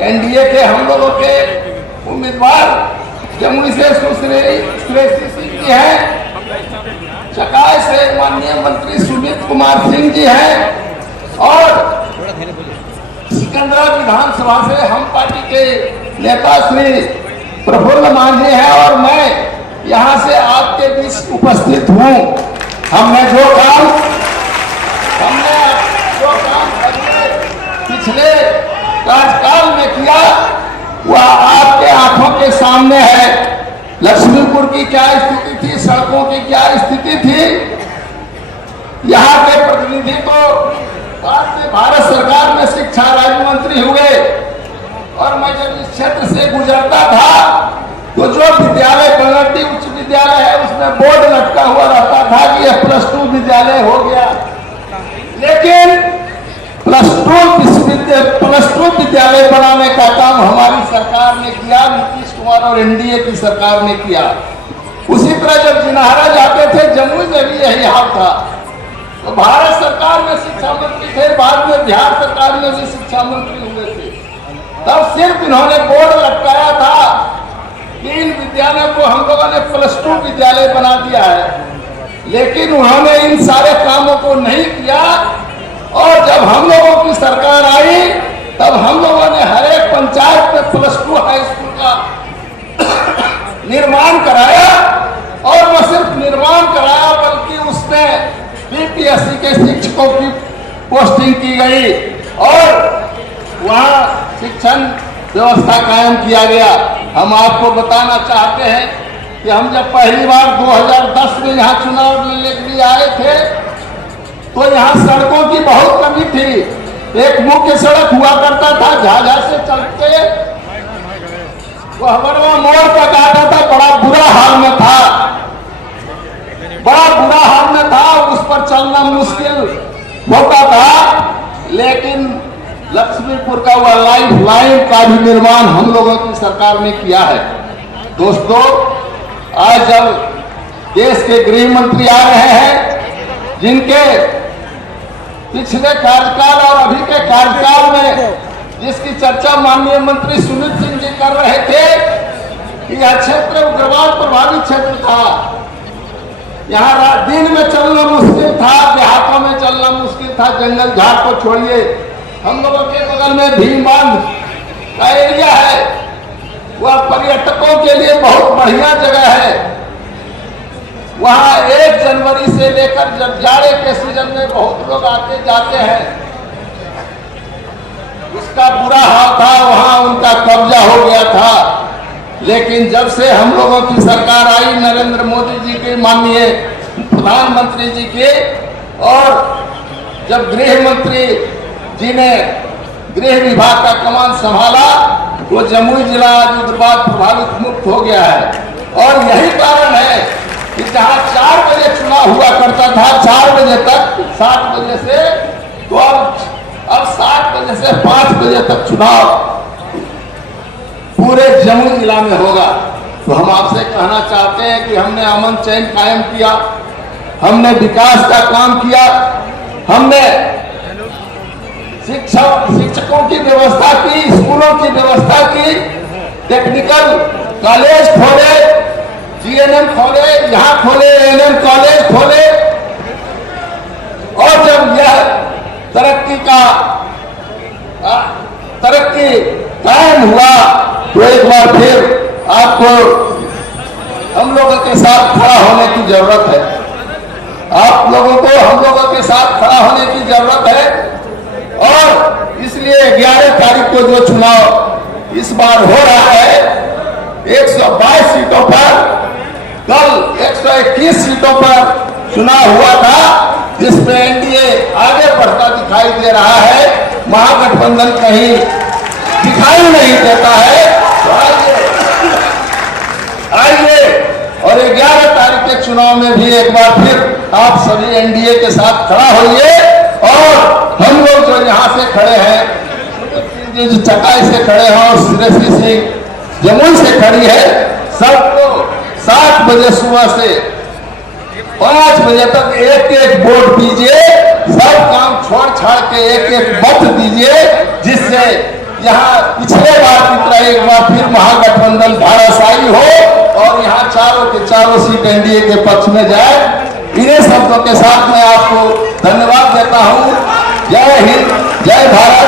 NDA के हम लोगों के उम्मीदवार जमुई से सुश्री सिंह जी हैं, चकाई से माननीय मंत्री सुमित कुमार सिंह जी हैं और सिकंदरा विधानसभा से हम पार्टी के नेता श्री प्रफुल्ल मांझी हैं और मैं यहाँ से आपके बीच उपस्थित हूँ। हमने जो काम पिछले कार्यकाल में किया वह आपके आंखों के सामने है। लक्ष्मीपुर की क्या स्थिति थी, सड़कों की क्या स्थिति थी, यहाँ के प्रतिनिधि को बाद में भारत सरकार में शिक्षा राज्य मंत्री हुए और मैं जब इस क्षेत्र से गुजरता था तो जो विद्यालय कलरटी उच्च विद्यालय है उसमें बोर्ड लटका हुआ रहता था कि यह +2 विद्यालय हो गया, लेकिन +2 विद्यालय बनाने का काम हमारी सरकार ने किया, नीतीश कुमार और एनडीए की सरकार ने किया। उसी तरह जब जिनाहरा जाते थे जमुई में भी यही हाल था। तो भारत सरकार में शिक्षा मंत्री थे, बाद में बिहार सरकार में भी शिक्षा मंत्री हुए थे, तब सिर्फ इन्होंने बोर्ड लटकाया था कि इन विद्यालयों को हम लोगों ने +2 विद्यालय बना दिया है, लेकिन उन्होंने इन सारे कामों को नहीं किया। और जब हम लोगों की सरकार आई तब हम लोगों ने हर एक पंचायत में +2 हाई स्कूल का निर्माण कराया और न सिर्फ निर्माण कराया बल्कि उसमें बीपीएससी के शिक्षकों की पोस्टिंग की गई और वहाँ शिक्षण व्यवस्था कायम किया गया। हम आपको बताना चाहते हैं कि हम जब पहली बार 2010 में यहाँ चुनाव लड़ने के लिए आए थे तो यहाँ सड़कों की बहुत कमी थी। एक मुख्य सड़क हुआ करता था झाझा से चलते वह हवरवा मोड़ तक आता था, बड़ा बुरा हाल में था, उस पर चलना मुश्किल होता था, लेकिन लक्ष्मीपुर का वह लाइफ लाइन का भी निर्माण हम लोगों की सरकार ने किया है। दोस्तों, आज जब देश के गृह मंत्री आ रहे हैं जिनके पिछले कार्यकाल और अभी के कार्यकाल में जिसकी चर्चा माननीय मंत्री सुमित सिंह जी कर रहे थे कि यह क्षेत्र उग्रवाद प्रभावित क्षेत्र था, यहाँ दिन में चलना मुश्किल था, देहातों में चलना मुश्किल था, जंगल झाड़ को छोड़िए, हम लोगों के बगल में भीम बांध का एरिया है, वह पर्यटकों के लिए बहुत बढ़िया जगह है। वहाँ 1 जनवरी से लेकर जब जाड़े के सीजन में बहुत लोग आते जाते हैं, उसका बुरा हाल था, वहाँ उनका कब्जा हो गया था। लेकिन जब से हम लोगों की सरकार आई, नरेंद्र मोदी जी के माननीय प्रधानमंत्री जी के, और जब गृह मंत्री जी ने गृह विभाग का कमान संभाला तो जमुई जिला आज उग्रवाद प्रभावित मुक्त हो गया है। और यही कारण है कि जहाँ 4 बजे चुनाव हुआ करता था, 4 बजे तक 7 बजे से, तो अब 7 बजे से 5 बजे तक चुनाव पूरे जमुई जिला में होगा। तो हम आपसे कहना चाहते हैं कि हमने अमन चैन कायम किया, हमने विकास का काम किया, हमने शिक्षकों की व्यवस्था की, स्कूलों की व्यवस्था की, टेक्निकल कॉलेज खोले, जीएनएम खोले, यहाँ खोले, एएनएम कॉलेज खोले। और जब यह तरक्की कायम हुआ तो एक बार फिर आपको हम लोगों के साथ खड़ा होने की जरूरत है, आप लोगों को हम लोगों के साथ खड़ा होने की जरूरत है। और इसलिए 11 तारीख को जो चुनाव इस बार हो रहा है, 122 सीटों पर, कल 121 सीटों पर चुनाव हुआ था, जिसमें एनडीए आगे बढ़ता दिखाई दे रहा है, महागठबंधन कहीं दिखाई नहीं देता है। तो आइए और 11 तारीख के चुनाव में भी एक बार फिर आप सभी एनडीए के साथ खड़ा होइए। और हम लोग जो यहाँ से खड़े हैं, जो चकाई से खड़े हैं और श्री सिंह जमुई से खड़ी है, सबको 7 बजे सुबह से 5 बजे तक एक वोट दीजिए, सब काम छोड़ छाड़ के एक मत दीजिए, जिससे यहाँ पिछले बार की तरह एक बार फिर महागठबंधन भाराशायी हो और यहाँ चारों के चारों सीट एनडीए के पक्ष में जाए। इन्हीं शब्दों के साथ मैं आपको धन्यवाद देता हूँ। जय हिंद, जय भारत।